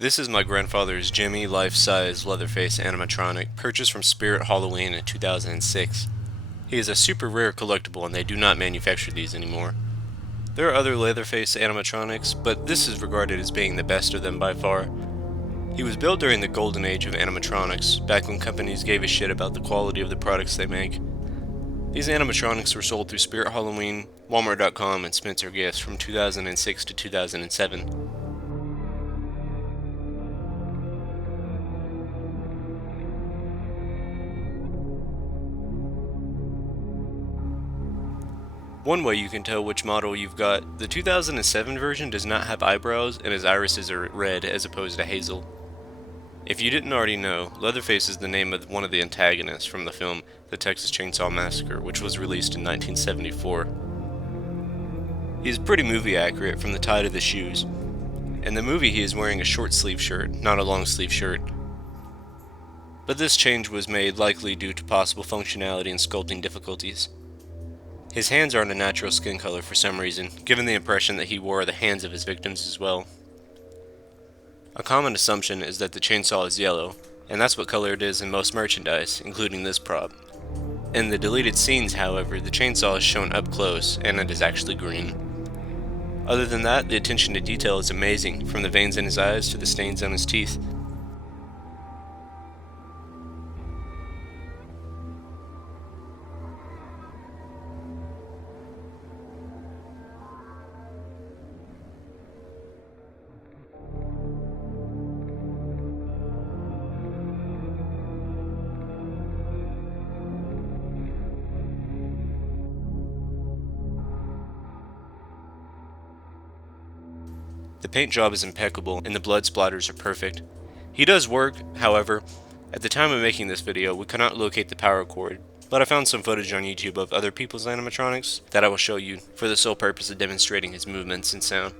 This is my grandfather's Gemmy life-size Leatherface animatronic, purchased from Spirit Halloween in 2006. He is a super rare collectible and they do not manufacture these anymore. There are other Leatherface animatronics, but this is regarded as being the best of them by far. He was built during the golden age of animatronics, back when companies gave a shit about the quality of the products they make. These animatronics were sold through Spirit Halloween, Walmart.com, and Spencer Gifts from 2006 to 2007. One way you can tell which model you've got, the 2007 version does not have eyebrows and his irises are red as opposed to hazel. If you didn't already know, Leatherface is the name of one of the antagonists from the film The Texas Chainsaw Massacre, which was released in 1974. He is pretty movie accurate from the tie to the shoes. In the movie he is wearing a short sleeve shirt, not a long sleeve shirt. But this change was made likely due to possible functionality and sculpting difficulties. His hands aren't a natural skin color for some reason, giving the impression that he wore the hands of his victims as well. A common assumption is that the chainsaw is yellow, and that's what color it is in most merchandise, including this prop. In the deleted scenes, however, the chainsaw is shown up close, and it is actually green. Other than that, the attention to detail is amazing, from the veins in his eyes to the stains on his teeth. The paint job is impeccable and the blood splatters are perfect. He does work, however. At the time of making this video, we could not locate the power cord, but I found some footage on YouTube of other people's animatronics that I will show you for the sole purpose of demonstrating his movements and sound.